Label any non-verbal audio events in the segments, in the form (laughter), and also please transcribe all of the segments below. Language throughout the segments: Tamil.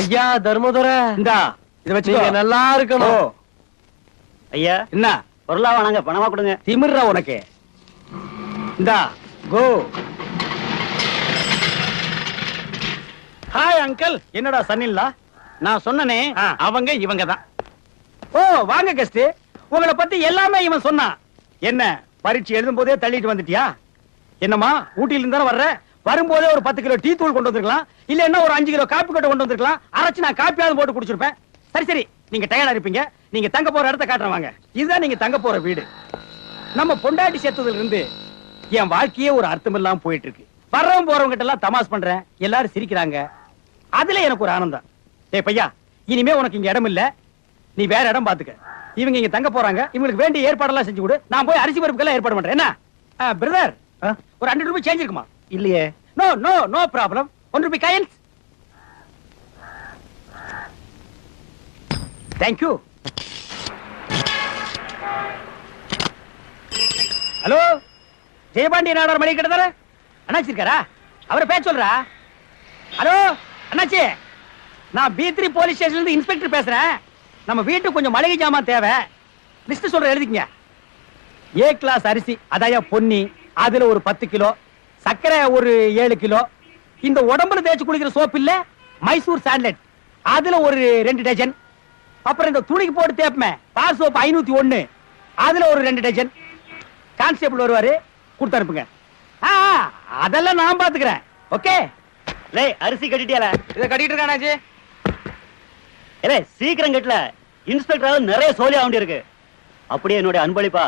ஐயா தர்மதுர. இந்தா இத வச்சுக்கோ. நல்லா இருக்கணும். ஐயா. என்ன? பொருளா வாங்க பணமா கொடுங்க. திமிர்றா உனக்கு. இந்தா கோ. ஹாய் அங்கிள் என்னடா சன்னில்லா? நான் சொன்னனே. அவங்க இவங்க தான் ஓ வாங்க கெஸ்ட் உங்களை பத்தி எல்லாமே இவன் சொன்னான். என்ன பரீட்சை எழுதும் போதே தள்ளிட்டு வந்துட்டியா? என்னம்மா ஊட்டியில இருந்து தானே வர்ற? வரும்போதே ஒரு பத்து கிலோ டீ தூள் கொண்டு வந்திருக்கலாம். இல்ல என்ன ஒரு அஞ்சு கிலோ காப்பி கொட்டை கொண்டு வந்திருக்கலாம். அரைச்சு நான் காப்பியாவது போட்டு குடிச்சிருப்பேன். சரி சரி. நீங்க டயர்டா இருப்பீங்க. நீங்க தங்க போற இடத்த காட்டுறேன் வாங்க. இதுதான் நீங்க தங்க போற வீடு. நம்ம பொண்டாட்டி சேர்த்ததுல இருந்து என் வாழ்க்கையே ஒரு அர்த்தம் இல்லாம போயிட்டு இருக்கு வர்றவங்க போறவங்க கிட்ட எல்லாம் தமாஸ் பண்றேன். எல்லாரும் சிரிக்கிறாங்க. அதுல எனக்கு ஒரு ஆனந்தம். டேய் பையா இனிமே உனக்கு இங்க இடம் இல்ல நீ வேற இடம் பாத்துக்க. இவங்க இங்க தங்க போறாங்க. இவங்களுக்கு வேண்டிய ஏற்பாடெல்லாம் செஞ்சு கொடு. நான் போய் அரிசி பருப்புக்கெல்லாம் ஏற்பாடு பண்றேன். என்ன? பிரதர் ஒரு ஹண்ட்ரட் ருபி சேஞ்ச் இருக்குமா? இல்லையே. No no no problem one rupee coins thank you hello Jayapandi Nadar Mani கிட்ட தானே அண்ணாச்சி இருக்காரா? அவரை பேர் சொல்றா? ஹலோ அண்ணாச்சி? நான் பி த்ரீ போலீஸ் ஸ்டேஷன்ல இருந்து இன்ஸ்பெக்டர் பேசுறேன். நம்ம வீட்டுக்கு கொஞ்சம் மளிகை ஜாமான் தேவை. லிஸ்ட் சொல்ற எழுதிக்கங்க. ஏ கிளாஸ் அரிசி அதாயா பொன்னி அதுல ஒரு பத்து கிலோ சர்க்கரை ஒரு ஏழு கிலோ. இந்த உடம்புல தேய்ச்சி குளிக்கிற சோப்பு இல்ல மைசூர் சாண்ட்லெட். அதுல ஒரு ரெண்டு டஜன் அப்புறம் இந்த துணிக்கு போட்டு தேப்பமே பார் சோப்பு ஐநூத்தி ஒண்ணு. அதுல ஒரு ரெண்டு டஜன் கான்ஸ்டேபிள் வருவாரு கொடுத்து அனுப்புங்க. அதெல்லாம் நான் பாத்துக்கிறேன். ஓகே லே அரிசி கட்டிட்டியால இத கட்டிட்டு இருக்கானாச்சு ஏலே சீக்கிரம் கட்டல. இன்ஸ்பெக்டரால நிறைய சோலி ஆக இருக்கு அப்படியே என்னுடைய அன்பளிப்பா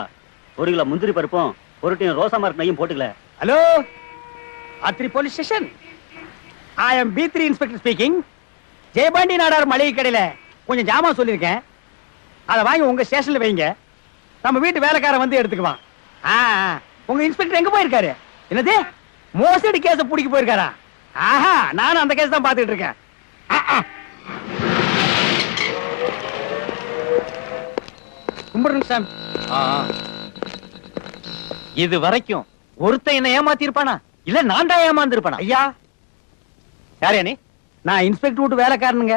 ஒரு கிலோ முந்திரி பருப்பும் ஒரு டீ ரோசா மார்க் நையும் போட்டுக்கல. Hello? Athiri police station. I am P three inspector speaking Jayapandi Nadar மளிகை கடையில் கொஞ்சம் ஜாமான் சொல்லியிருக்கேன். அதை வாங்கி உங்கள் ஸ்டேஷனில் வைங்க. நம்ம வீட்டு வேலைக்காரன் வந்து எடுத்துக்குவான். ஆ, ஆ. இன்ஸ்பெக்டர் எங்கே போயிருக்காரு? என்னது? மோசடி கேஸை பிடிக்க போயிருக்காரா? ஆஹா நானும் அந்த கேஸ் தான் பார்த்துட்டு இருக்கேன். ஆ. கும்பிடுங்க சாமி. இது வரைக்கும் ஒருத்தன் என்ன ஏமாத்திருப்பானா இல்ல நான் தான் ஏமாந்துருப்பானா? ஐயா. யாரையா நீ? நான் இன்ஸ்பெக்டர் வீட்டு வேலைக்காரனுங்க.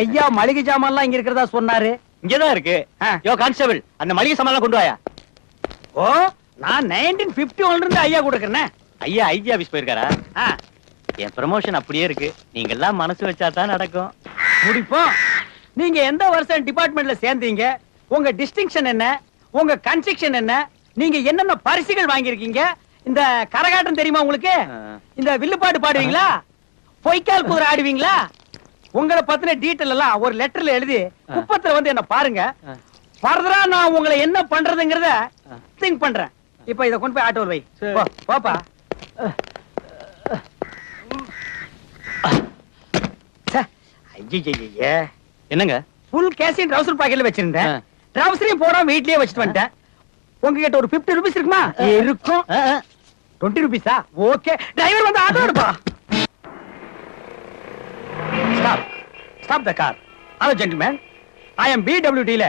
ஐயா மளிகை ஜாமான்லாம் இங்க இருக்கிறதா சொன்னாரு. இங்கதான் இருக்கு. யோ கான்ஸ்டபிள் அந்த மளிகை சாமான் கொண்டு வாயா. ஓ நான் நைன்டீன் பிப்டி ஒன்ல இருந்து ஐயா கொடுக்கறேன் ஐயா ஐஜி ஆபீஸ் போயிருக்காரா? என் ப்ரமோஷன் அப்படியே இருக்கு. நீங்க எல்லாம் மனசு வச்சா தான் நடக்கும். முடிப்போம். நீங்க எந்த வருஷம் டிபார்ட்மெண்ட்ல சேர்ந்தீங்க? உங்க டிஸ்டிங்ஷன் என்ன? உங்க கன்ஸ்ட்ரக்ஷன் என்ன? நீங்க என்னென்ன பரிசுகள் வாங்கியிருக்கீங்க? இந்த கரகாட்டம் தெரியுமா உங்களுக்கு. இந்த வில்லுப்பாட்டு பாடுவீங்களா? பொய்க்கால் குதிரை ஆடுவீங்களா? உங்களை பத்தின டீட்டெயில் எல்லாம் ஒரு லெட்டர்ல எழுதி குப்பத்துல வந்து என்ன பாருங்க. ஃபர்தரா நான் உங்களை என்ன பண்றதுங்கிறத. திங்க் பண்றேன். இப்போ இத கொண்டு போய் ஆட்டோவில் வை. போப்பா. என்னங்க? ஃபுல் கேஸையும் ட்ரவுசர் பாக்கெட்ல வச்சிருந்தேன். ட்ரவுசரையும் போடாம வீட்லயே வச்சுட்டு வந்துட்டேன். உங்ககிட்ட ஒரு 50 ருபீஸ் இருக்குமா? இருக்கும். 20 ருபீஸா ஓகே டிரைவர் வந்து ஆட்டோ எடுப்பா. Stop stop the car hello gentleman I am பிடபிள்யூடில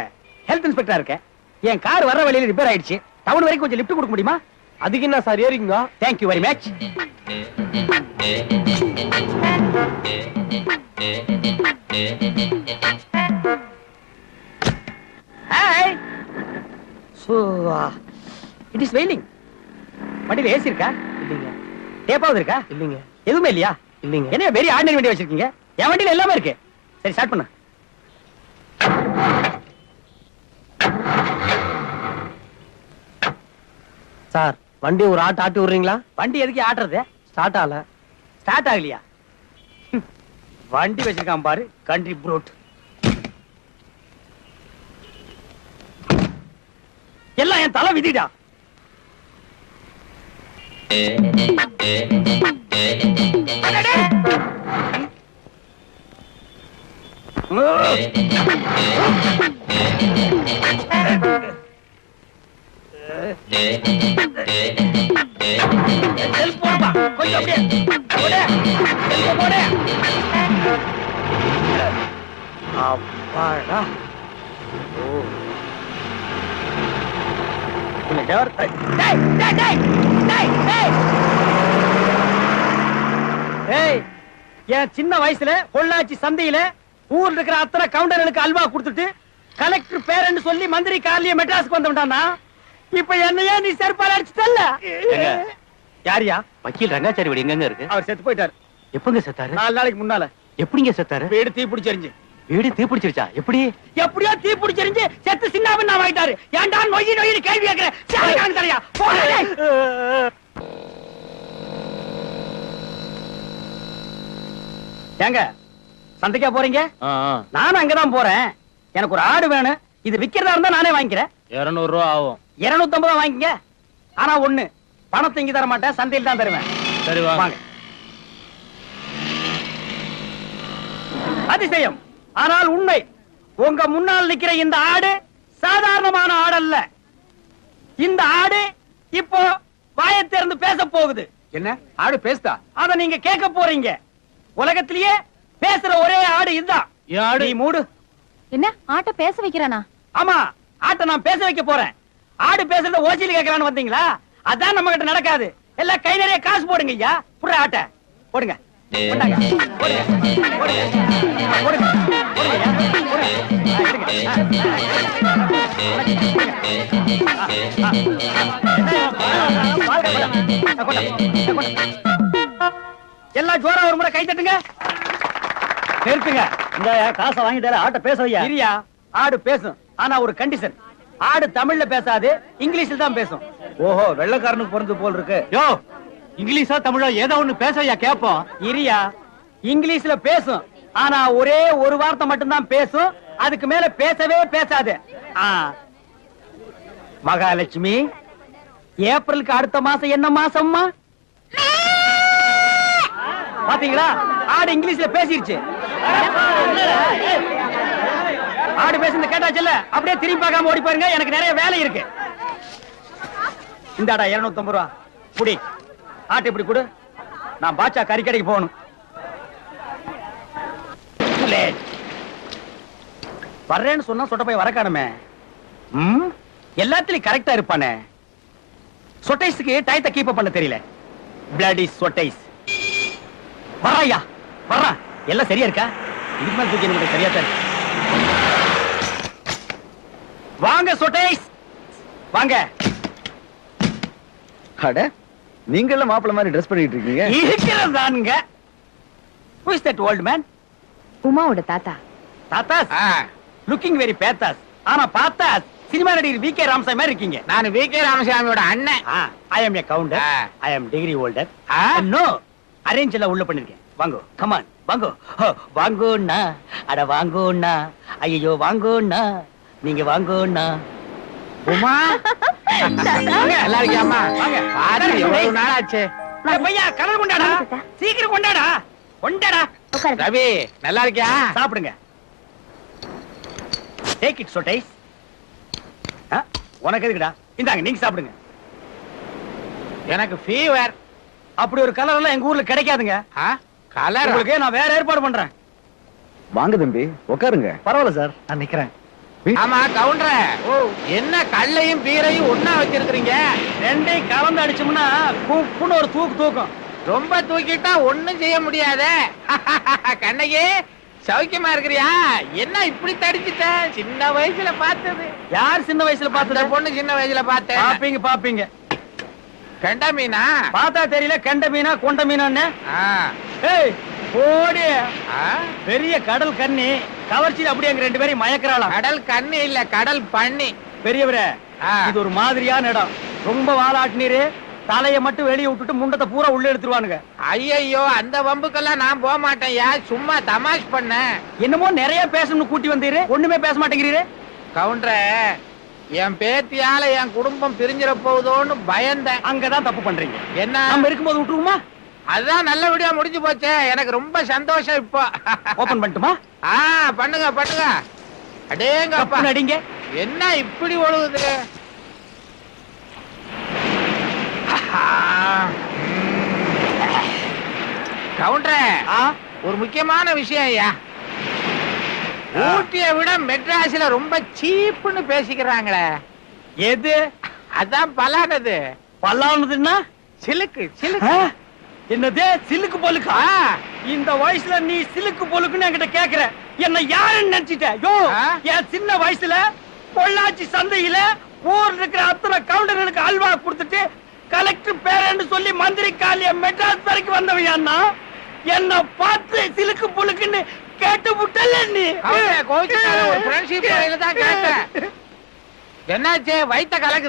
health இன்ஸ்பெக்டரா இருக்கேன். என் கார் வர வழியில ரிப்பேர் ஆயிடுச்சு. டவுன் வரைக்கும் கொஞ்சம் லிஃப்ட் கொடுக்க முடியுமா? அதுக்கு என்ன sir ஏறிங்க thank you very much hi so it is வெயிலிங் வண்டியில ஏசி இருக்கா? இல்லைங்க. டேப்பாவது இருக்கா? இல்லைங்க. எதுவுமே இல்லையா? இல்லைங்க. என்ன வெரி ஆர்டினரி வண்டி வச்சிருக்கீங்க? என் வண்டியில எல்லாமே இருக்கு. சரி ஸ்டார்ட் பண்ணு. சார் வண்டி ஒரு ஆட்டு ஆட்டி விடுறீங்களா? வண்டி எதுக்கு ஆட்டுறது? ஸ்டார்ட் ஆகல. ஸ்டார்ட் ஆகலையா. வண்டி வச்சிருக்கான் பாரு கண்ட்ரி ப்ரூட் எல்லாம் என் தலை விதிடா அடடே! ஹெல்ப் போடுப்பா கொஞ்சம் அப்படியே போடு ஹெல்ப் போடு அப்பாடா ஓ இந்த டவர் டேய் டேய் டேய் டேய் டேய் என் சின்ன வயசுல பொள்ளாச்சி சந்தையில ஊர்ல இருக்கிற அத்தனை கவுண்டர்களுக்கு அல்வா கொடுத்துட்டு கலெக்டர் பேரன்னு சொல்லி மந்திரி கார்லயே மெட்ராஸ்க்கு வந்தவன்டானா? இப்ப என்னையே நீ செருப்பால அடிச்சுட்டல்ல? யாரியா? வக்கீல் ரங்காச்சாரி வீடு எங்கங்க இருக்கு? அவர் செத்து போயிட்டாரு. எப்பங்க செத்தாரு? நாலு நாளைக்கு முன்னால. எப்படிங்க செத்தாரு? வீடு தீ பிடிச்செறிஞ்சு வீடு தீப்பிடிச்சிருச்சா எப்படி? எப்படியோ தீ பிடிச்செறிஞ்சு செத்து சின்னாமன் நான் ஆயிட்டாரு ஏன்டா நொய்யி நொய்யி கேள்வி கேட்கிறேன் தலையா. ஏங்க சந்தைக்கா போறீங்க? நானும் அங்கதான் போறேன். எனக்கு ஒரு ஆடு வேணும். இது விக்கிறதா இருந்தா நானே வாங்கிக்கிறேன். இருநூறு ரூபா ஆகும். இருநூத்தி ஐம்பது வாங்கிங்க. ஆனா ஒண்ணு பணத்தை இங்க தர மாட்டேன் சந்தையில் தான் தருவேன். சரி வாங்க. அதிசயம். ஆனால் உண்மை உங்க முன்னால் நிக்கிற இந்த ஆடு சாதாரணமான ஆடு அல்ல இந்த ஆடு இப்போ வாயை திறந்து பேச போகுது. என்ன? ஆடு பேசுதா? அத நீங்க கேட்க போறீங்க. உலகத்திலேயே பேசுற ஒரே ஆடு இதுதான். ஆடு? நீ மூடு. என்ன? ஆட்ட பேச வைக்கிறானா? ஆமா ஆட்டை நான் பேச வைக்க போறேன். ஆடு பேசுறத ஓசியில் கேட்கலான்னு வந்தீங்களா? அதான் நம்ம கிட்ட நடக்காது. எல்லாம் கை நிறைய காசு போடுங்க ஐயா. புற ஆட்டை. போடுங்க. எல்லாம் ஜோரா ஒரு முறை கை தட்டுங்க. நிறுத்துங்க. இந்த காசை வாங்கிட்டாரு ஆட்ட பேச வையா? இரியா ஆடு பேசும். ஆனா ஒரு கண்டிஷன் ஆடு தமிழ்ல பேசாது இங்கிலீஷ்ல தான் பேசும். ஓஹோ வெள்ளக்காரனுக்கு பிறந்து போல் இருக்கு. யோ இங்கிலீஷா தமிழோ ஏதோ ஒண்ணு பேசையா கேப்போம். இரியா இங்கிலீஷ்ல பேசும். ஆனா ஒரே ஒரு வார்த்தை மட்டும்தான் பேசும். அதுக்கு மேல பேசவே பேசாது. மகாலட்சுமி ஏப்ரலுக்கு அடுத்த மாசம் என்ன மாசம்மா? பாத்தீங்களா? ஆடு இங்கிலீஷ்ல பேசிருச்சு. ஆடு பேசுனது கேட்டாச்சுல்ல அப்படியே திரும்பி பார்க்காம ஓடி பாருங்க. எனக்கு நிறைய வேலை இருக்கு. இந்தாடா 250 ரூபா. புடி. ஆட்டு இப்படி கொடு. நான் பாச்சா கறிக்கடைக்கு போகணும். வர்றேன்னு சொன்னா சொட்ட போய் வரக்கானுமே ம்? எல்லாத்துலயும் கரெக்டா இருப்பானே. சொட்டைஸ்க்கு டயத்தை கீப் பண்ண தெரியல. பிளடி சொட்டைஸ். வர்றாயா வரா எல்லாம் சரியா இருக்கா? இதுக்கு மேல தூக்கி எனக்கு சரியா தான் வாங்க சொட்டைஸ். வாங்க. அட. நீங்க எல்லாம் மாப்பிள்ள மாதிரி ட்ரெஸ் பண்ணிட்டு இருக்கீங்க. இருக்கிறதானுங்க. Who is that old man? உமாவோட தாத்தா. தாத்தாஸ்? லுக்கிங் வெரி பேத்தாஸ் ஆனா பார்த்தாஸ் சினிமா நடிகர் வி கே ராமசாமி மாதிரி இருக்கீங்க. நான் வி கே ராமசாமியோட அண்ணன். I am a Gounder. I am degree holder no arrange எல்லாம் உள்ள பண்ணிருக்கேன். வாங்கோ கமான் வாங்கோ. ஹோ, வாங்கோண்ணா. அட வாங்கோண்ணா. ஐயோ வாங்கோண்ணா. நீங்க வாங்கோண்ணா. உமா? (laughs) நல்லா இருக்கியாமா வாங்க. பாரு எவ்வளவு நாள் ஆச்சு ஏய், பையா கலர் கொண்டாடா. சீக்கிரம் கொண்டாடா. கொண்டாடா. ரவி நல்லா இருக்கியா? சாப்பிடுங்க. டேக் இட் சொட்டைஸ் உனக்கு எதுக்குடா? இந்தாங்க நீங்க சாப்பிடுங்க. எனக்கு ஃபீவர் அப்படி ஒரு கலர் எல்லாம் எங்க ஊர்ல கிடைக்காதுங்க. கலர் உங்களுக்கு நான் வேற ஏற்பாடு பண்றேன். வாங்க தம்பி உட்காருங்க. பரவாயில்ல சார் நான் நிக்கிறேன். ஆமா கவுண்டர. என்ன கல்லையும் பீரையும் ஒண்ணா வச்சிருக்கீங்க ரெண்டையும் கலந்து அடிச்சோம்னா குப்புன்னு ஒரு தூக்கு தூக்கும். ரொம்ப தூக்கிட்டா ஒண்ணும் செய்ய முடியாதே. (laughs) கண்ணகி சௌக்கியமா இருக்கிறியா? என்ன இப்படி தடிச்சிட்ட? சின்ன வயசுல பார்த்தது. யார் சின்ன வயசுல பார்த்தது? பொண்ணு சின்ன வயசுல பார்த்தேன் பாப்பீங்க பாப்பீங்க. கெண்ட மீனா? பார்த்தா தெரியல கெண்ட மீனா கொண்ட மீனான்னு. ஏய் ஆ, பெரிய கடல் கண்ணி. கவர்ச்சியில் அப்படியே எங்க ரெண்டு பேரையும் மயக்கிறாளாம் கடல் கண்ணு இல்ல கடல் பண்ணி. பெரியவரே. இது ஒரு மாதிரியான இடம். ரொம்ப வாலாட்டினீரு தலைய மட்டும் வெளிய விட்டுட்டு முண்டத்தை பூரா உள்ள எடுத்துருவானுங்க. ஐயையோ அந்த வம்புக்கெல்லாம் நான் போக மாட்டேன்யா சும்மா தமாஷ் பண்ணேன் என்னமோ நிறைய பேசணும்னு கூட்டி வந்தீரு ஒண்ணுமே பேச மாட்டேங்கிறீரு. கவுண்டர என் பேத்தியால என் குடும்பம் பிரிஞ்சிட போகுதோன்னு பயந்தேன். அங்கதான் தப்பு பண்றீங்க. என்ன? நம்ம இருக்கும்போது விட்டுருவோமா? அதான் நல்லபடியா முடிஞ்சு போச்சே. எனக்கு ரொம்ப சந்தோஷம் இப்போ. ஓபன் பண்ணட்டுமா? ஆ பண்ணுங்க பண்ணுங்க. அடேங்கப்பா. கப்புன்னு அடிங்க என்ன இப்படி ஒழுகுது. கவுண்டரே ஆ? ஒரு முக்கியமான விஷயம் ஐயா. ஊட்டியை விட மெட்ராஸ்ல ரொம்ப சீப்புன்னு பேசிக்கிறாங்களே. எது? அதான் பலானது. பல்லானதுன்னா சிலுக்கு? சிலுக்கு. என்னது சிலுக்கு பொலுக்கா? இந்த வயசுல நீ சிலுக்கு பொலுக்குன்னு என்கிட்ட கேக்குற. என்ன யாருன்னு நினைச்சிட்ட? யோ? என் சின்ன வயசுல பொள்ளாச்சி சந்தையில ஊர்ல இருக்கிற அத்தனை கவுண்டர்களுக்கு அல்வா கொடுத்துட்டு கலெக்டர் பேரன்னு சொல்லி மந்திரி காலிய மெட்ராஸ் வரைக்கும் வந்தவன் என்ன பார்த்து சிலுக்கு புலுக்குன்னு கேட்டு விட்டல நீ. என்னாச்சு? வயித்த கலக்கு